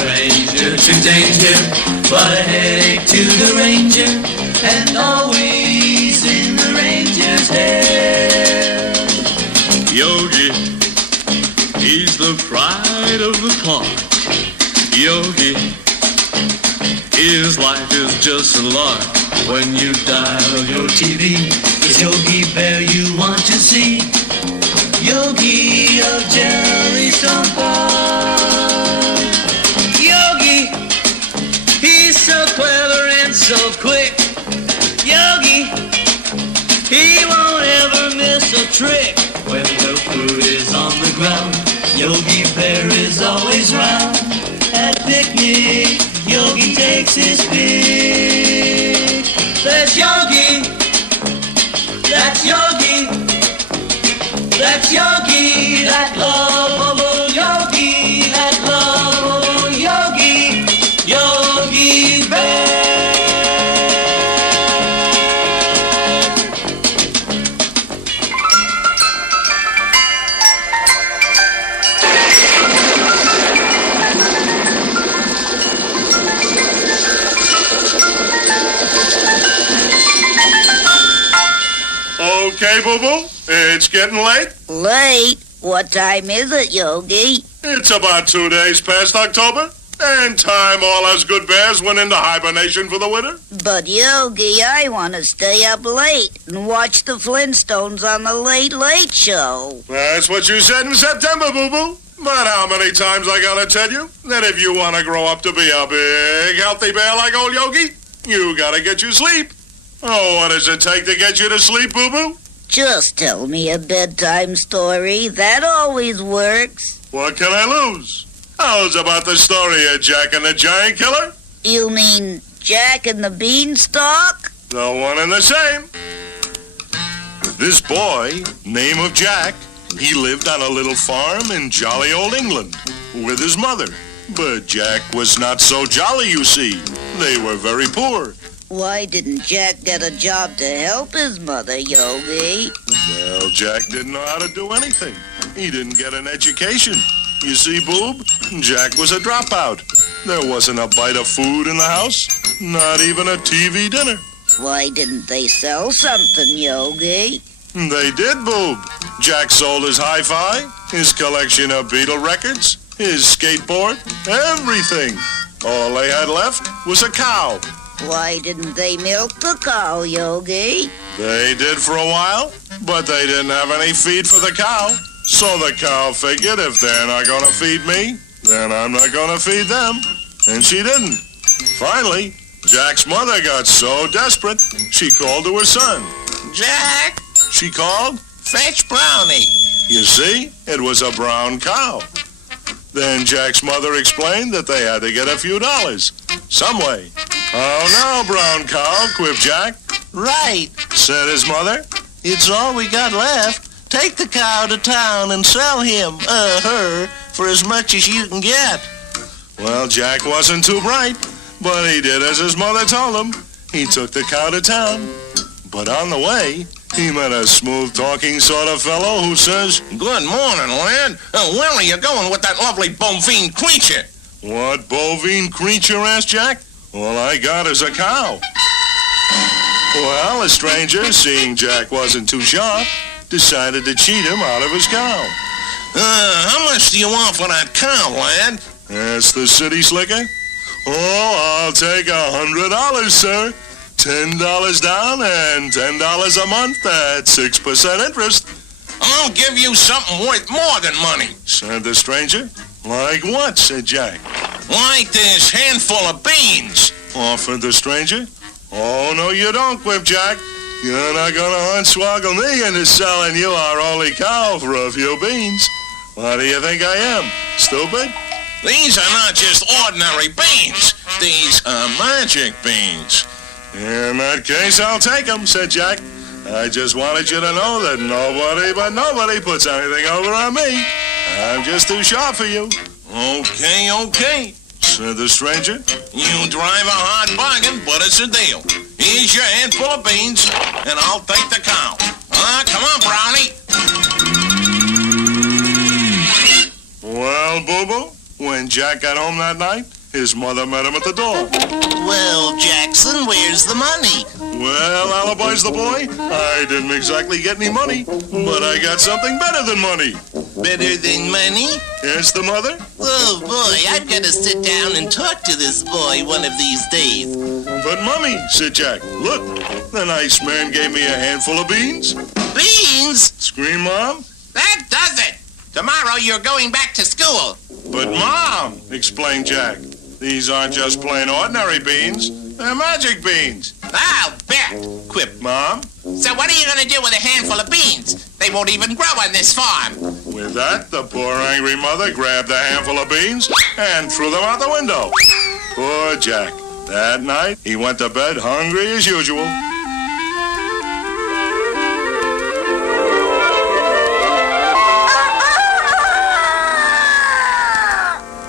stranger to danger, but a headache to the ranger, and always in the ranger's hair. Yogi, he's the pride of the park. Yogi, his life is just a lark. When you dial your TV, it's Yogi Bear you want to see. Yogi of Jellystone Park. Yogi, he's so clever and so quick. Yogi, he won't ever miss a trick. When the food is on the ground, Yogi Bear is always round. At picnic, Yogi takes his pick. That's Yogi, that's Yogi, that's Yogi, that lovable Yogi, that lovable Yogi, Yogi Bear. Okay, Boo-Boo, it's getting late. Late? What time is it, Yogi? It's about 2 days past October, and time all us good bears went into hibernation for the winter. But, Yogi, I want to stay up late and watch the Flintstones on the Late Late Show. That's what you said in September, Boo-Boo. But how many times I gotta tell you that if you want to grow up to be a big, healthy bear like old Yogi, you gotta get your sleep. Oh, what does it take to get you to sleep, Boo-Boo? Just tell me a bedtime story. That always works. What can I lose? How's about the story of Jack and the Giant Killer? You mean Jack and the Beanstalk? The one and the same. This boy, name of Jack, he lived on a little farm in jolly old England with his mother. But Jack was not so jolly, you see. They were very poor. Why didn't Jack get a job to help his mother, Yogi? Well, Jack didn't know how to do anything. He didn't get an education. You see, Boob, Jack was a dropout. There wasn't a bite of food in the house, not even a TV dinner. Why didn't they sell something, Yogi? They did, Boob. Jack sold his hi-fi, his collection of Beatle records, his skateboard, everything. All they had left was a cow. Why didn't they milk the cow, Yogi? They did for a while, but they didn't have any feed for the cow. So the cow figured if they're not going to feed me, then I'm not going to feed them. And she didn't. Finally, Jack's mother got so desperate, she called to her son. Jack, She called, fetch Brownie. you see, it was a brown cow. Then Jack's mother explained that they had to get a few dollars, some way. Oh, no, brown cow, quipped Jack. Right, Said his mother. it's all we got left. Take the cow to town and sell him, her, for as much as you can get. Well, Jack wasn't too bright, but he did as his mother told him. He took the cow to town. But on the way, he met a smooth-talking sort of fellow who says, Good morning, lad. Where are you going with that lovely bovine creature? What bovine creature, asked Jack? All I got is a cow. Well, the stranger, seeing Jack wasn't too sharp, decided to cheat him out of his cow. How much do you want for that cow, lad? Asked the city slicker. Oh, I'll take $100, sir. $10 down and $10 a month at 6% interest, I'll give you something worth more than money. said the stranger. Like what, said Jack. Like this handful of beans. Offered the stranger. Oh, no, you don't, quipped Jack. You're not going to unswoggle me into selling you our only cow for a few beans. What do you think I am, stupid? These are not just ordinary beans. These are magic beans. In that case, I'll take 'em, said Jack. I just wanted you to know that nobody but nobody puts anything over on me. I'm just too sharp for you, Okay, said the stranger. You drive a hard bargain, but it's a deal. Here's your handful of beans, and I'll take the cow. Come on, Brownie. Well, Boo-Boo, When Jack got home that night, his mother met him at the door. Well, Jackson, where's the money? Well, alibis the boy, I didn't exactly get any money, but I got something better than money. Better than money? Here's the mother. Oh, boy, I've got to sit down and talk to this boy one of these days. But, Mommy, said Jack, look, the nice man gave me a handful of beans. Beans? Scream, Mom. That does it. Tomorrow you're going back to school. But, Mom, explained Jack, these aren't just plain ordinary beans. They're magic beans. I'll bet. Quip, Mom. So what are you going to do with a handful of beans? They won't even grow on this farm. With that, the poor angry mother grabbed a handful of beans and threw them out the window. Poor Jack. That night, he went to bed hungry as usual.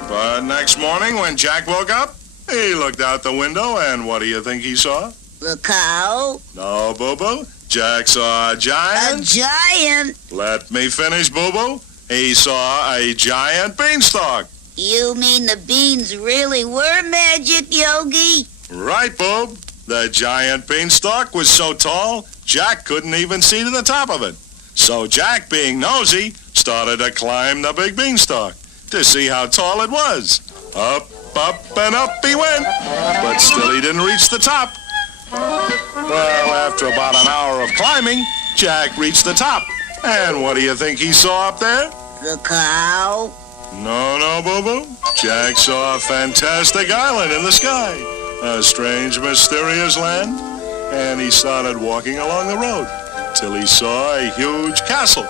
But next morning, when Jack woke up, he looked out the window, and what do you think he saw? The cow? No, Boo-Boo. Jack saw a A giant. giant? Let me finish, Boo-Boo. He saw a giant beanstalk. You mean the beans really were magic, Yogi? Right, Boob. The giant beanstalk was so tall, Jack couldn't even see to the top of it. So Jack, being nosy, started to climb the big beanstalk to see how tall it was. Up, and up he went, but still he didn't reach the top. Well, after about an hour of climbing, Jack reached the top. And what do you think he saw up there? The cow? No, Boo-Boo. Jack saw a fantastic island in the sky, a strange, mysterious land, and he started walking along the road till he saw a huge castle.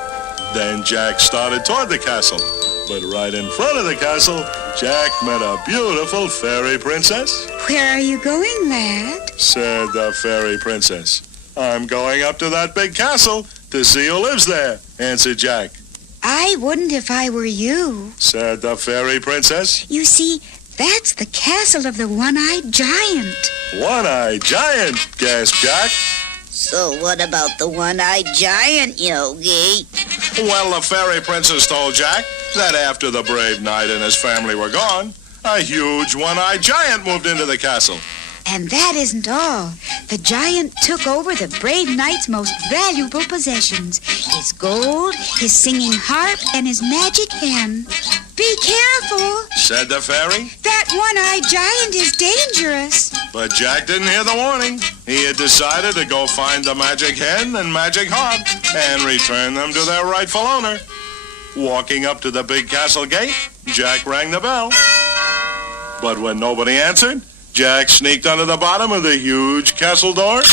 Then Jack started toward the castle, but right in front of the castle, Jack met a beautiful fairy princess. Where are you going, lad? Said the fairy princess. I'm going up to that big castle to see who lives there, answered Jack. I wouldn't if I were you. Said the fairy princess. You see, that's the castle of the one-eyed giant. One-eyed giant, gasped Jack. So what about the one-eyed giant, Yogi? Well, the fairy princess told Jack that after the brave knight and his family were gone, a huge one-eyed giant moved into the castle. And that isn't all. The giant took over the brave knight's most valuable possessions. His gold, his singing harp, and his magic hen. Be careful. Said the fairy. That one-eyed giant is dangerous. But Jack didn't hear the warning. He had decided to go find the magic hen and magic harp and return them to their rightful owner. Walking up to the big castle gate, Jack rang the bell. But when nobody answered, Jack sneaked under the bottom of the huge castle door.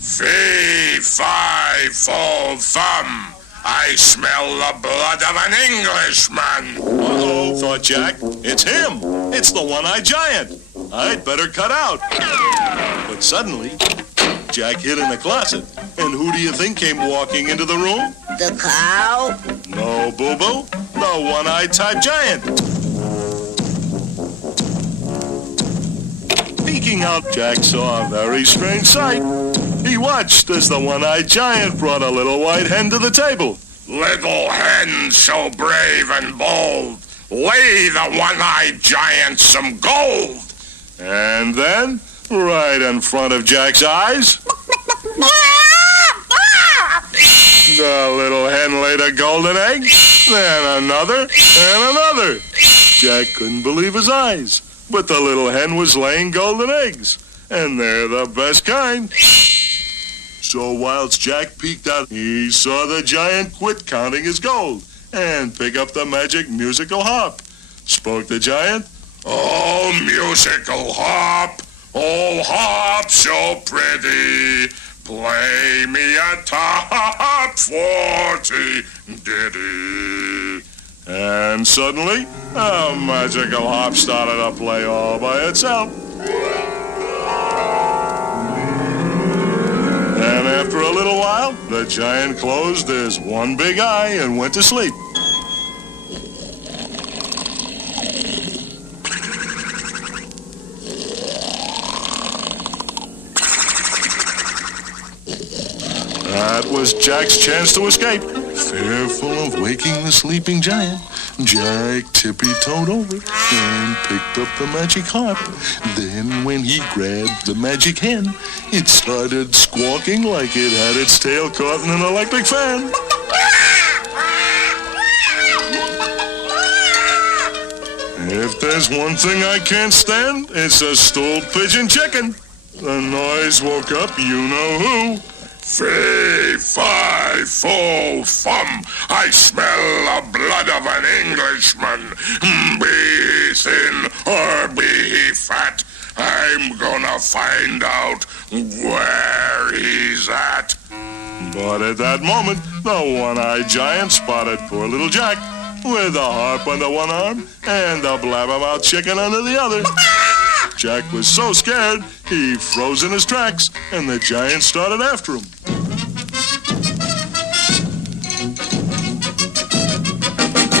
Fee, fi, fo, fum. I smell the blood of an Englishman. Uh-oh, thought Jack. It's him. It's the one-eyed giant. I'd better cut out. But suddenly, Jack hid in a closet. And who do you think came walking into the room? The cow? No, Boo-Boo. The one-eyed type giant. Peeking out, Jack saw a very strange sight. He watched as the one-eyed giant brought a little white hen to the table. Little hen so brave and bold, lay the one-eyed giant some gold. And then, right in front of Jack's eyes, the little hen laid a golden egg, then another, and another. Jack couldn't believe his eyes, but the little hen was laying golden eggs, and they're the best kind. So whilst Jack peeked out, he saw the giant quit counting his gold and pick up the magic musical harp. Spoke the giant. Oh, musical harp, oh, harp so pretty, play me a top 40 ditty. And suddenly, a magical harp started to play all by itself. And after a little while, the giant closed his one big eye and went to sleep. That was Jack's chance to escape. Fearful of waking the sleeping giant, Jack tippy-toed over and picked up the magic harp. Then when he grabbed the magic hen, it started squawking like it had its tail caught in an electric fan. If there's one thing I can't stand, it's a stool pigeon chicken. The noise woke up you-know-who. Fee, fi, fo, fum. I smell the blood of an Englishman. Be thin or be he fat. I'm gonna find out where he's at. But at that moment, the one-eyed giant spotted poor little Jack with the harp under one arm and the blabbermouth chicken under the other. Jack was so scared, he froze in his tracks, and the giant started after him.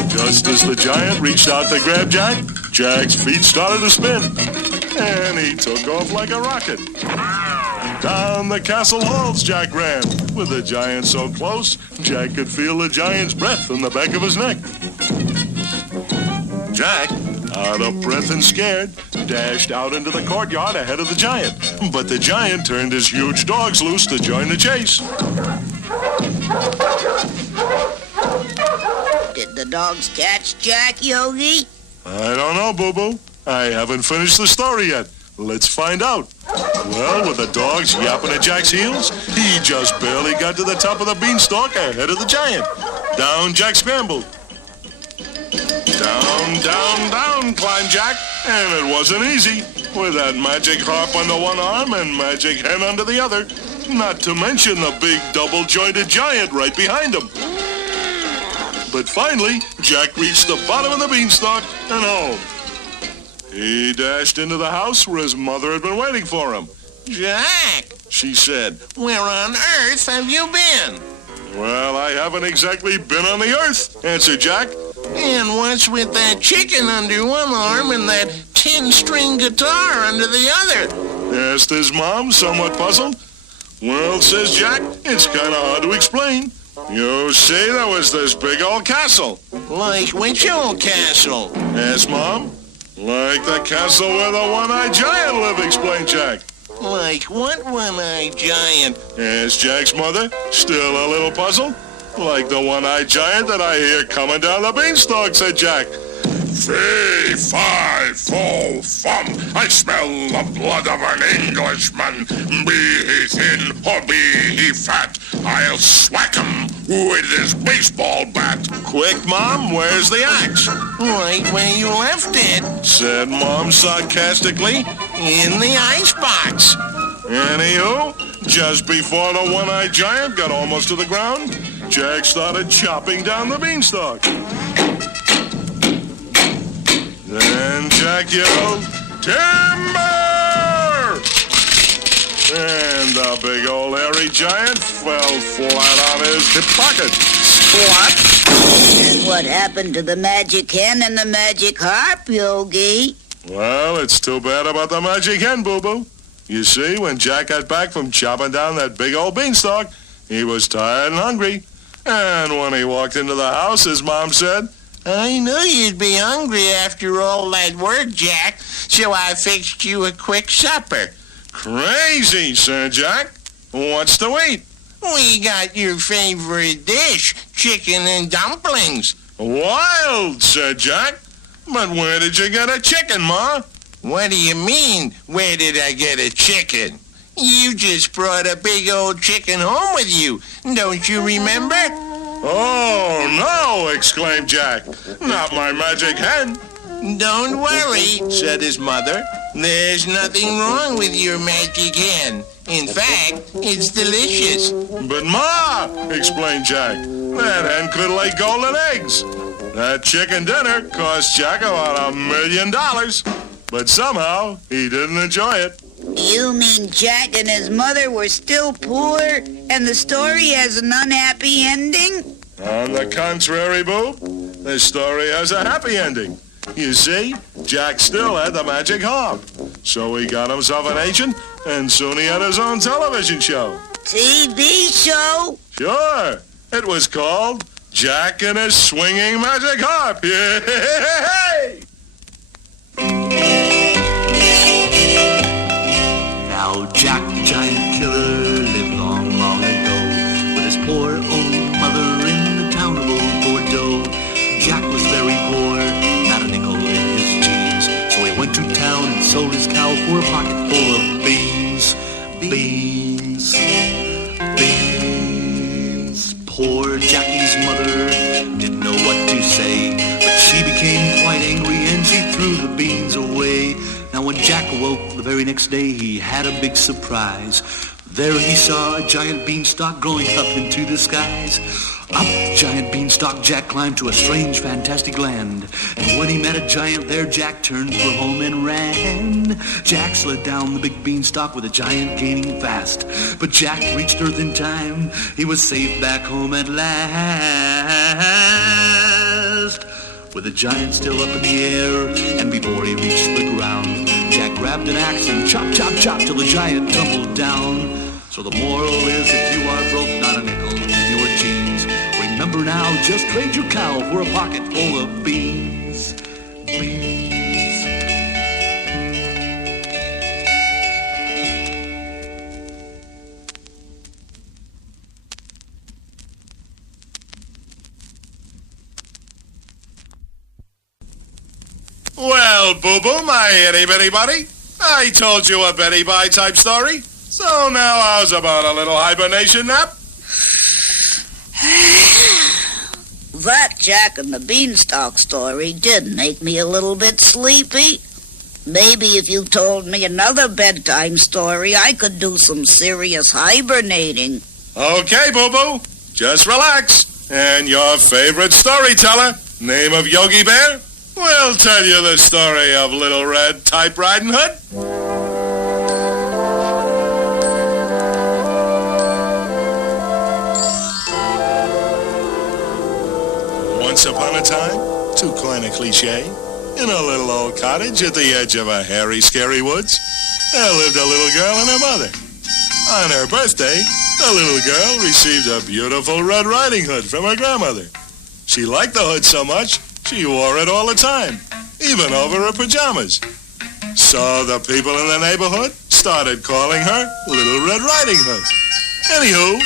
Just as the giant reached out to grab Jack, Jack's feet started to spin, and he took off like a rocket. Down the castle halls Jack ran, with the giant so close, Jack could feel the giant's breath in the back of his neck. Jack, out of breath and scared, dashed out into the courtyard ahead of the giant. But the giant turned his huge dogs loose to join the chase. Did the dogs catch Jack, Yogi? I don't know, Boo-Boo. I haven't finished the story yet. Let's find out. Well, with the dogs yapping at Jack's heels, he just barely got to the top of the beanstalk ahead of the giant. Down Jack scrambled. Down, down, down climbed Jack, and it wasn't easy, with that magic harp under one arm and magic hen under the other, not to mention the big double-jointed giant right behind him. But finally, Jack reached the bottom of the beanstalk and home. He dashed into the house where his mother had been waiting for him. Jack, She said, where on earth have you been? "Well, I haven't exactly been on the earth," answered Jack. And what's with that chicken under one arm and that 10-string guitar under the other? Asked his mom, somewhat puzzled. "Well," says Jack, "it's kind of hard to explain. You see, there was this big old castle." Like which old castle? Asked Mom. "Like the castle where the one-eyed giant lived," explained Jack. Like what one-eyed giant? Asked Jack's mother, still a little puzzled. "Like the one-eyed giant that I hear coming down the beanstalk," said Jack. Fee, fi, fo, fum. I smell the blood of an Englishman. Be he thin or be he fat, I'll swack him with this baseball bat. "Quick, Mom, where's the axe?" Right where you left it, said Mom sarcastically. in the icebox. Anywho, just before the one-eyed giant got almost to the ground, Jack started chopping down the beanstalk. Then Jack yelled, "Timber!" And the big old hairy giant fell flat on his hip pocket. Splat! And what happened to the magic hen and the magic harp, Yogi? Well, it's too bad about the magic hen, Boo-Boo. You see, when Jack got back from chopping down that big old beanstalk, he was tired and hungry. And when he walked into the house, his mom said, I knew you'd be hungry after all that work, Jack, so I fixed you a quick supper. "Crazy," said Jack. "What's to eat?" We got your favorite dish, chicken and dumplings. "Wild," said Jack. "But where did you get a chicken, Ma?" What do you mean, where did I get a chicken? You just brought a big old chicken home with you, don't you remember? "Oh, no," exclaimed Jack. "Not my magic hen." Don't worry, said his mother. There's nothing wrong with your magic hen. In fact, it's delicious. "But Ma," explained Jack, "that hen could lay golden eggs." That chicken dinner cost Jack about $1 million. But somehow, he didn't enjoy it. You mean Jack and his mother were still poor, and the story has an unhappy ending? On the contrary, Boo, the story has a happy ending. You see, Jack still had the magic harp. So he got himself an agent, and soon he had his own television show. TV show? Sure. It was called Jack and his swinging magic harp. Yay! Now Jack the Giant Killer lived long, long ago with his poor old mother in the town of Old Bordeaux. Jack was very poor, not a nickel in his jeans, so he went to town and sold his cow for a pocket full of beans. Beans. Beans. Poor Jackie's mother didn't know what to say, but she became quite angry and she threw the beans away. Now when Jack awoke the very next day, he had a big surprise. There he saw a giant beanstalk growing up into the skies. Up giant beanstalk Jack climbed to a strange, fantastic land. And when he met a giant there, Jack turned for home and ran. Jack slid down the big beanstalk with a giant gaining fast. But Jack reached Earth in time. He was safe back home at last. With the giant still up in the air, and before he reached the ground, Jack grabbed an axe and chop, chop, chop till the giant tumbled down. So the moral is, if you are broke, not a nickel in your jeans, remember now, just trade your cow for a pocket full of beans. Beans. Well, Boo-Boo, my itty-bitty buddy, I told you a Betty-Bye type story. So now how's about a little hibernation nap? That Jack and the Beanstalk story did make me a little bit sleepy. Maybe if you told me another bedtime story, I could do some serious hibernating. Okay, Boo-Boo, just relax. And your favorite storyteller, name of Yogi Bear, will tell you the story of Little Red Type Riding Hood. Once upon a time, too kind of cliche, in a little old cottage at the edge of a hairy, scary woods, there lived a little girl and her mother. On her birthday, the little girl received a beautiful Red Riding Hood from her grandmother. She liked the hood so much, she wore it all the time, even over her pajamas. So the people in the neighborhood started calling her Little Red Riding Hood. Anywho,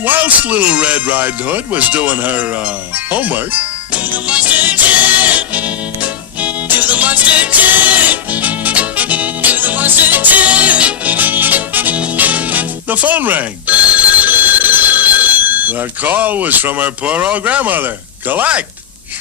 whilst Little Red Riding Hood was doing her homework, Do the monster jig. Do the monster jig. Do the monster jig. the phone rang. The call was from her poor old grandmother. Collect,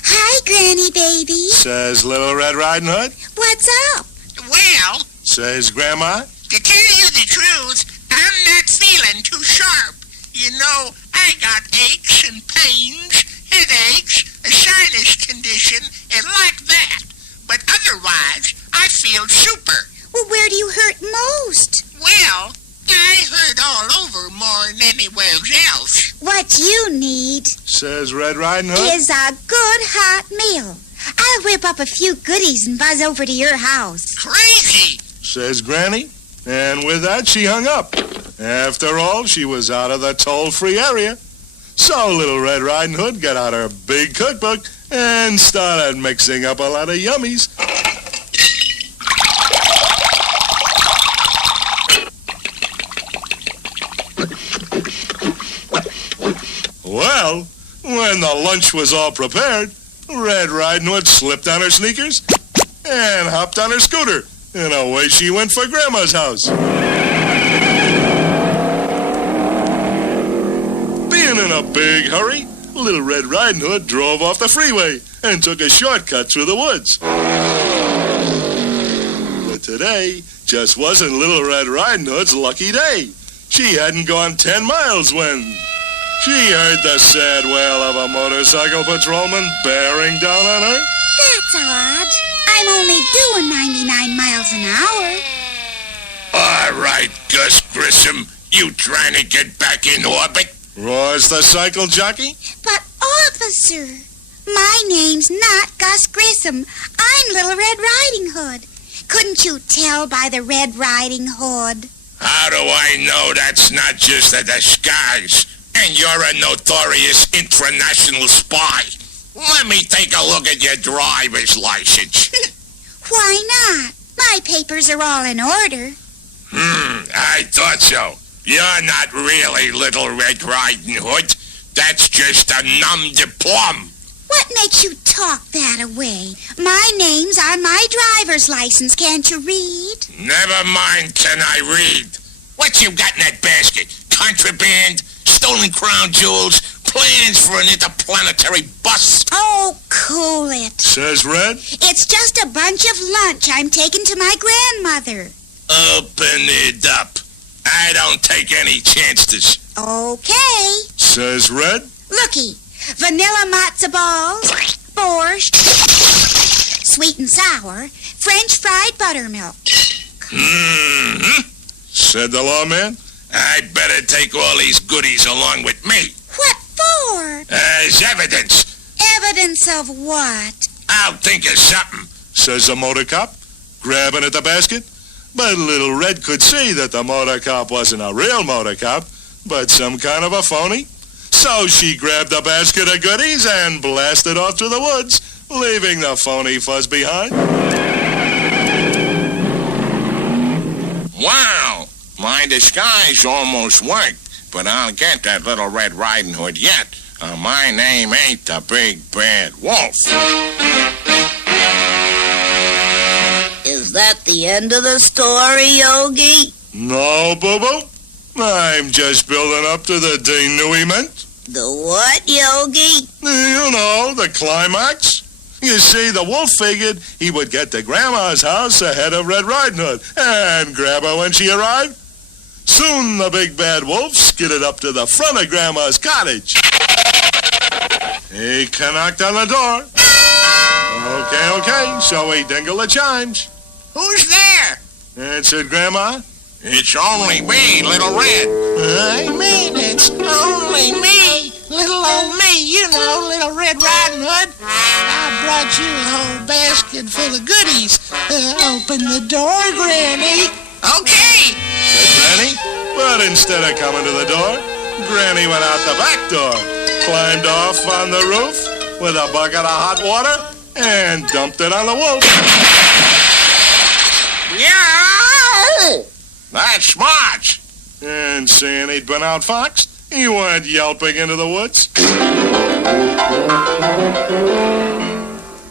Hi, Granny baby. says Little Red Riding Hood. What's up? Well, Says Grandma. to tell you the truth, I'm not feeling too sharp. You know, I got aches and pains, headaches, a sinus condition, and like that. But otherwise, I feel super. Well, where do you hurt most? Well, I hurt all over more than anywhere else. What you need Says Red Riding Hood. is a good hot meal. I'll whip up a few goodies and buzz over to your house. Crazy. Says Granny. And with that, she hung up. After all, she was out of the toll-free area. So Little Red Riding Hood got out her big cookbook and started mixing up a lot of yummies. Well, when the lunch was all prepared, Red Riding Hood slipped on her sneakers and hopped on her scooter, and away she went for Grandma's house. Being in a big hurry, Little Red Riding Hood drove off the freeway and took a shortcut through the woods. But today just wasn't Little Red Riding Hood's lucky day. She hadn't gone 10 miles when she heard the sad wail of a motorcycle patrolman bearing down on her. That's odd. I'm only doing 99 miles an hour. All right, Gus Grissom, you trying to get back in orbit? Roars the cycle jockey. But, officer, my name's not Gus Grissom. I'm Little Red Riding Hood. Couldn't you tell by the Red Riding Hood? How do I know that's not just a disguise? And you're a notorious international spy. Let me take a look at your driver's license. Why not? My papers are all in order. I thought so. You're not really Little Red Riding Hood. That's just a nom de plume. What makes you talk that way? My name's on my driver's license. Can't you read? Never mind, can I read? What you got in that basket? Contraband? Stolen crown jewels? Plans for an interplanetary bus? Oh, cool it. Says Red. It's just a bunch of lunch I'm taking to my grandmother. Open it up. I don't take any chances. Okay. Says Red. Looky. Vanilla matzo balls, borscht, sweet and sour, French fried buttermilk. Said the lawman. I'd better take all these goodies along with me. What for? As evidence. Evidence of what? I'll think of something. Says the motor cop, grabbing at the basket. But Little Red could see that the motor cop wasn't a real motor cop, but some kind of a phony. So she grabbed the basket of goodies and blasted off to the woods, leaving the phony fuzz behind. Wow, my disguise almost worked, but I'll get that Little Red Riding Hood yet. My name ain't the Big Bad Wolf. Is that the end of the story, Yogi? No, Boo-Boo. I'm just building up to the denouement. The what, Yogi? You know, the climax. You see, the wolf figured he would get to Grandma's house ahead of Red Riding Hood and grab her when she arrived. Soon the big bad wolf skidded up to the front of Grandma's cottage. He knocked on the door. Okay, so he dingled the chimes. Who's there? Answered Grandma. It's only me, Little Red. I mean, it's only me. Little old me, you know, Little Red Riding Hood. I brought you a whole basket full of goodies. Open the door, Granny. Okay. Said Granny. But instead of coming to the door, Granny went out the back door, climbed off on the roof with a bucket of hot water, and dumped it on the wolf. Yeah! That's smart. And seeing he'd been outfoxed, he went yelping into the woods.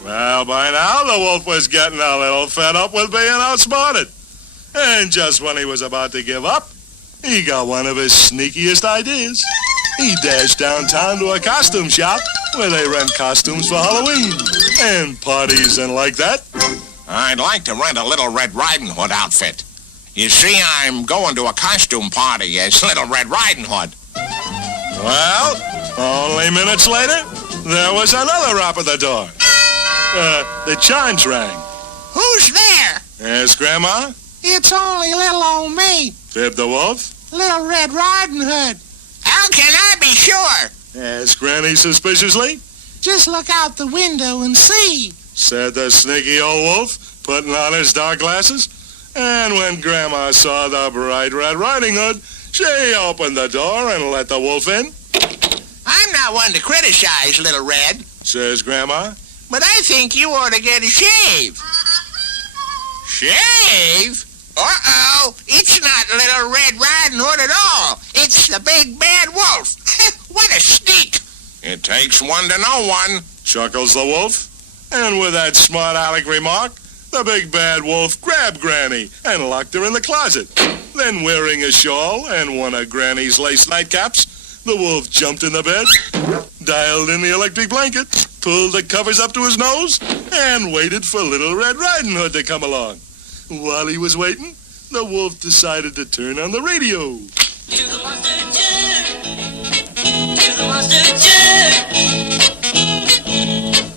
Well, by now, the wolf was getting a little fed up with being outsmarted. And just when he was about to give up, he got one of his sneakiest ideas. He dashed downtown to a costume shop where they rent costumes for Halloween and parties and like that. I'd like to rent a Little Red Riding Hood outfit. You see, I'm going to a costume party as Little Red Riding Hood. Well, only minutes later, there was another rap at the door. The chimes rang. Who's there? Asked Grandma. It's only little old me, Fibbed the wolf. Little Red Riding Hood. How can I be sure? Asked Granny suspiciously. Just look out the window and see. Said the sneaky old wolf, putting on his dark glasses. And when Grandma saw the bright Red Riding Hood, she opened the door and let the wolf in. I'm not one to criticize, Little Red, Says Grandma. but I think you ought to get a shave. Shave? Uh-oh, it's not Little Red Riding Hood at all. It's the Big Bad Wolf. What a sneak. It takes one to know one. Chuckles the wolf. And with that smart aleck remark, the big bad wolf grabbed Granny and locked her in the closet. Then, wearing a shawl and one of Granny's lace nightcaps, the wolf jumped in the bed, dialed in the electric blanket, pulled the covers up to his nose, and waited for Little Red Riding Hood to come along. While he was waiting, the wolf decided to turn on the radio. To the monster jerk. To the monster jerk.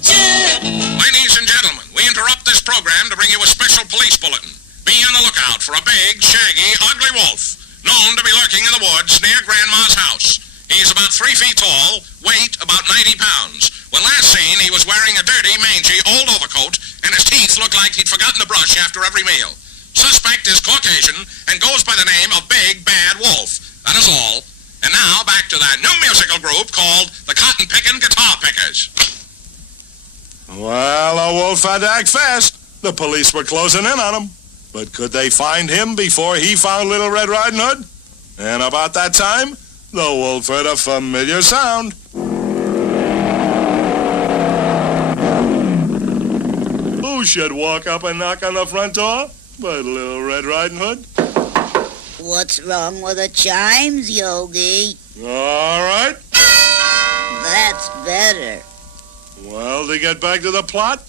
Jerk. Ladies and gentlemen, we interrupt this program to bring you a special police bulletin. Be on the lookout for a big, shaggy, ugly wolf, known to be lurking in the woods near Grandma's house. He's about 3 feet tall, weight about 90 pounds. When last seen, he was wearing a dirty, mangy, old overcoat, and his teeth looked like he'd forgotten to brush after every meal. Suspect is Caucasian and goes by the name of Big Bad Wolf. That is all. And now, back to that new musical group called the Cotton Pickin' Guitar Pickers. Well, the wolf had to act fast. The police were closing in on him. But could they find him before he found Little Red Riding Hood? And about that time, the wolf heard a familiar sound. Who should walk up and knock on the front door but Little Red Riding Hood? What's wrong with the chimes, Yogi? All right. That's better. Well, to get back to the plot,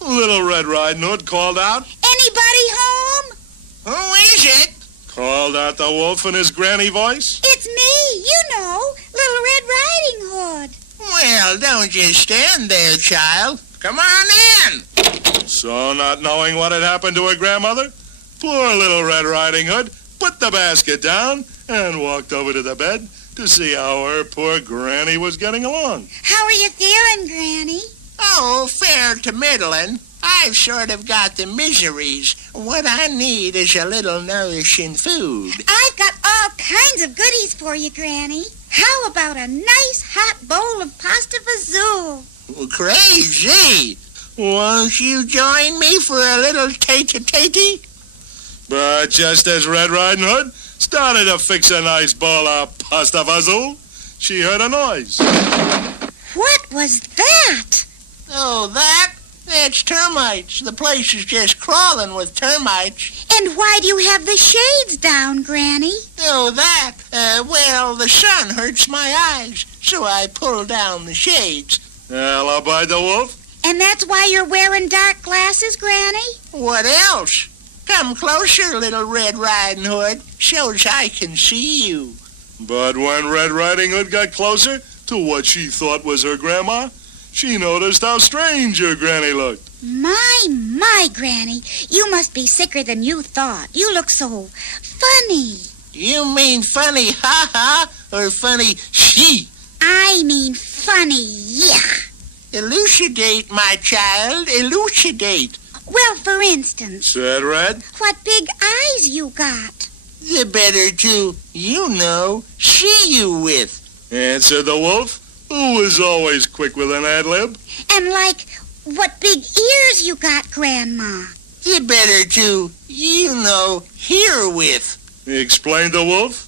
Little Red Riding Hood called out. Anybody home? Who is it? Called out the wolf in his granny voice. It's me, you know, Little Red Riding Hood. Well, don't just stand there, child. Come on in. So, not knowing what had happened to her grandmother, poor Little Red Riding Hood put the basket down and walked over to the bed to see how her poor granny was getting along. How are you feeling, Granny? Oh, fair to middling. I've sort of got the miseries. What I need is a little nourishing food. I've got all kinds of goodies for you, Granny. How about a nice hot bowl of pasta fazool? Crazy. Won't you join me for a little tate-a-tatey? But just as Red Riding Hood started to fix a nice bowl of pasta fazool, she heard a noise. What was that? Oh, that's termites. The place is just crawling with termites. And why do you have the shades down, Granny? Oh, well, the sun hurts my eyes, so I pull down the shades. Alibi the wolf? And that's why you're wearing dark glasses, Granny? What else? Come closer, Little Red Riding Hood, so's I can see you. But when Red Riding Hood got closer to what she thought was her grandma, she noticed how strange her granny looked. My, Granny, you must be sicker than you thought. You look so funny. You mean funny ha-ha or funny she? I mean funny, yeah. Elucidate, my child, elucidate. Well, for instance, Said Red. what big eyes you got. The better to, see you with. Answered the wolf, who was always quick with an ad lib. And like, what big ears you got, Grandma. The better to, hear with. Explained the wolf.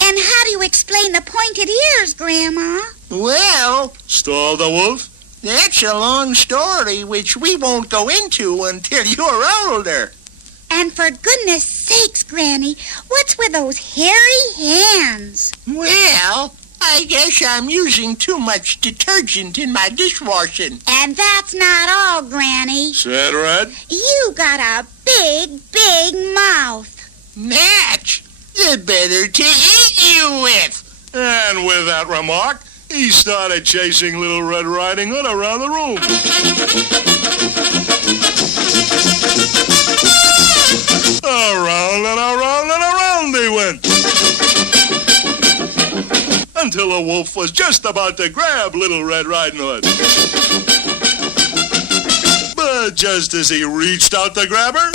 And how do you explain the pointed ears, Grandma? Well, Stalled the wolf. that's a long story which we won't go into until you're older. And for goodness sakes, Granny, what's with those hairy hands? Well, I guess I'm using too much detergent in my dishwashing. And that's not all, Granny. Said Red. You got a big mouth. Natch, the better to eat you with. And with that remark, he started chasing Little Red Riding Hood around the room. Around and around and around they went. Until the wolf was just about to grab Little Red Riding Hood. But just as he reached out to grab her,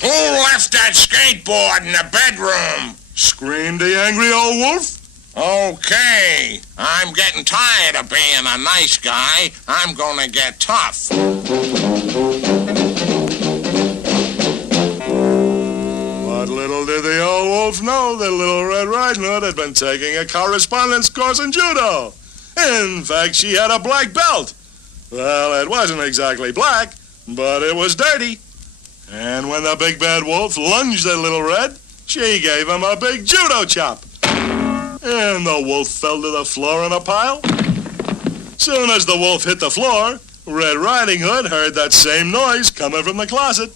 Who left that skateboard in the bedroom? screamed the angry old wolf. Okay, I'm getting tired of being a nice guy. I'm gonna get tough. But little did the old wolf know that Little Red Riding Hood had been taking a correspondence course in judo. In fact, she had a black belt. Well, it wasn't exactly black, but it was dirty. And when the big bad wolf lunged at Little Red, she gave him a big judo chop. And the wolf fell to the floor in a pile. Soon as the wolf hit the floor, Red Riding Hood heard that same noise coming from the closet.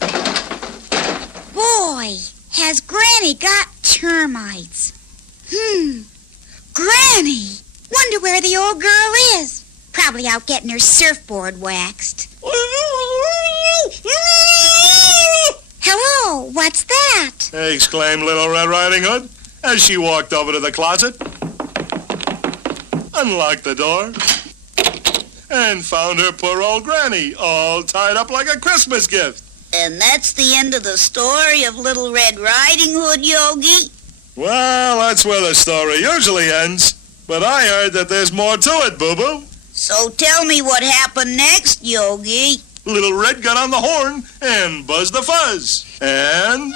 Boy, has Granny got termites. Granny! Wonder where the old girl is. Probably out getting her surfboard waxed. Hello, what's that? Exclaimed Little Red Riding Hood as she walked over to the closet, unlocked the door, and found her poor old granny all tied up like a Christmas gift. And that's the end of the story of Little Red Riding Hood, Yogi? Well, that's where the story usually ends. But I heard that there's more to it, Boo-Boo. So tell me what happened next, Yogi. Little Red got on the horn and buzzed the fuzz. And...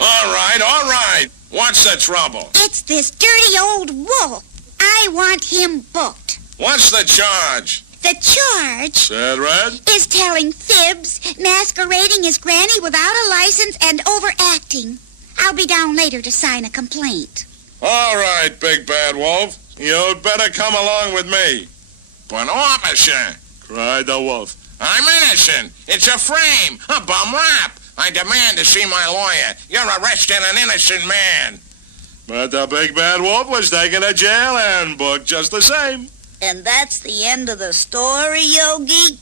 All right. What's the trouble? It's this dirty old wolf. I want him booked. What's the charge? The charge said Red? is telling fibs, masquerading as Granny without a license, and overacting. I'll be down later to sign a complaint. All right, Big Bad Wolf. You'd better come along with me, But officer, cried the wolf. I'm innocent. It's a frame, a bum rap. I demand to see my lawyer. You're arresting an innocent man. But the Big Bad Wolf was taken to jail and booked just the same. And that's the end of the story, Yogi?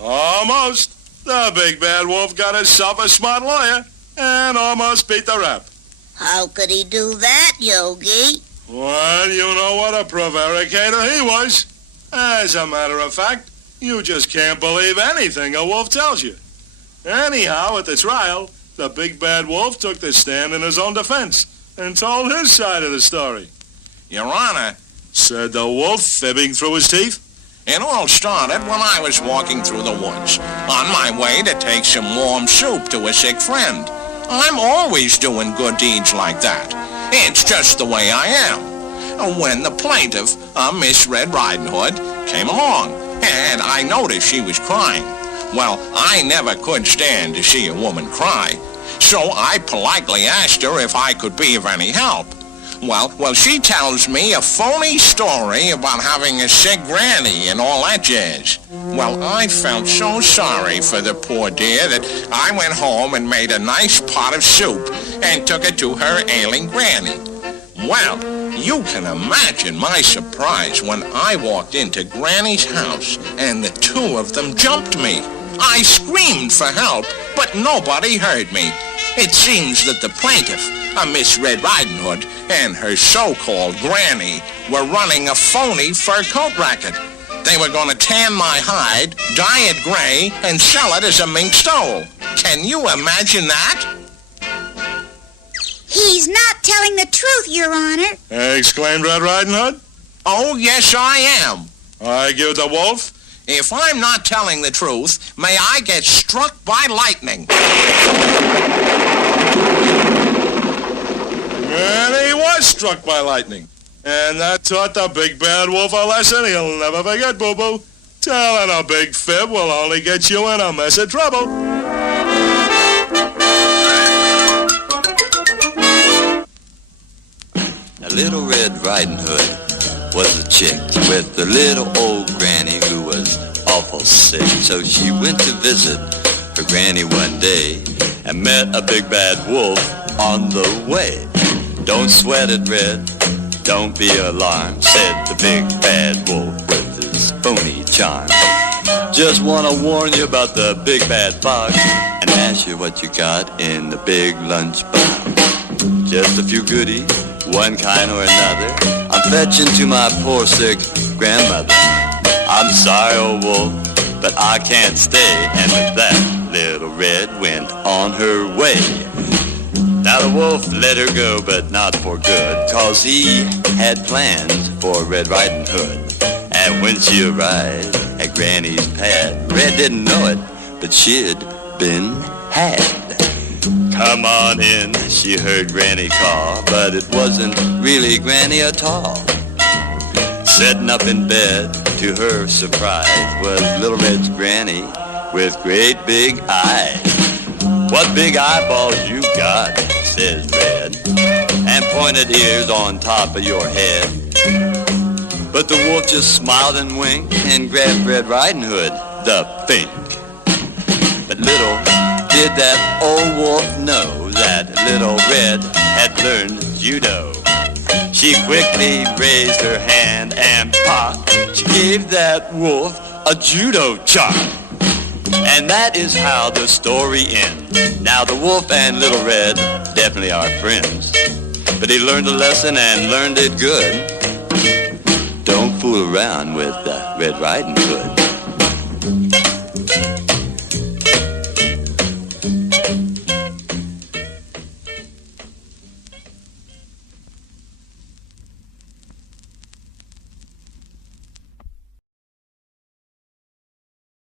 Almost. The Big Bad Wolf got himself a smart lawyer and almost beat the rap. How could he do that, Yogi? Well, you know what a prevaricator he was. As a matter of fact, you just can't believe anything a wolf tells you. Anyhow, at the trial, the Big Bad Wolf took the stand in his own defense and told his side of the story. Your Honor, Said the wolf, fibbing through his teeth. it all started when I was walking through the woods on my way to take some warm soup to a sick friend. I'm always doing good deeds like that. It's just the way I am. When the plaintiff, Miss Red Riding Hood, came along, and I noticed she was crying. Well, I never could stand to see a woman cry, so I politely asked her if I could be of any help. Well, she tells me a phony story about having a sick granny and all that jazz. Well, I felt so sorry for the poor dear that I went home and made a nice pot of soup and took it to her ailing granny. Well, you can imagine my surprise when I walked into Granny's house and the two of them jumped me. I screamed for help, but nobody heard me. It seems that the plaintiff, Miss Red Riding Hood, and her so-called granny were running a phony fur coat racket. They were going to tan my hide, dye it gray, and sell it as a mink stole. Can you imagine that? He's not telling the truth, Your Honor. Exclaimed Red Riding Hood. Oh, yes, I am. Argued the wolf. If I'm not telling the truth, may I get struck by lightning. And he was struck by lightning. And that taught the Big Bad Wolf a lesson he'll never forget, Boo-Boo. Telling a big fib will only get you in a mess of trouble. Little Red Riding Hood was a chick with a little old granny who was awful sick. So she went to visit her granny one day and met a big bad wolf on the way. Don't sweat it, Red, don't be alarmed, said the big bad wolf with his phony charm. Just want to warn you about the big bad fox and ask you what you got in the big lunchbox. Just a few goodies, one kind or another, I'm fetching to my poor sick grandmother. I'm sorry, old wolf, but I can't stay. And with that, Little Red went on her way. Now the wolf let her go, but not for good, 'cause he had plans for Red Riding Hood. And when she arrived at Granny's pad, Red didn't know it, but she'd been had. Come on in, she heard Granny call, but it wasn't really Granny at all. Sitting up in bed, to her surprise, was Little Red's Granny with great big eyes. What big eyeballs you got, says Red, and pointed ears on top of your head. But the wolf just smiled and winked and grabbed Red Riding Hood, the fink. But little did that old wolf know that Little Red had learned judo. She quickly raised her hand and pop, she gave that wolf a judo chop. And that is how the story ends. Now the wolf and Little Red definitely are friends, but he learned a lesson and learned it good. Don't fool fool around with Red Riding Hood.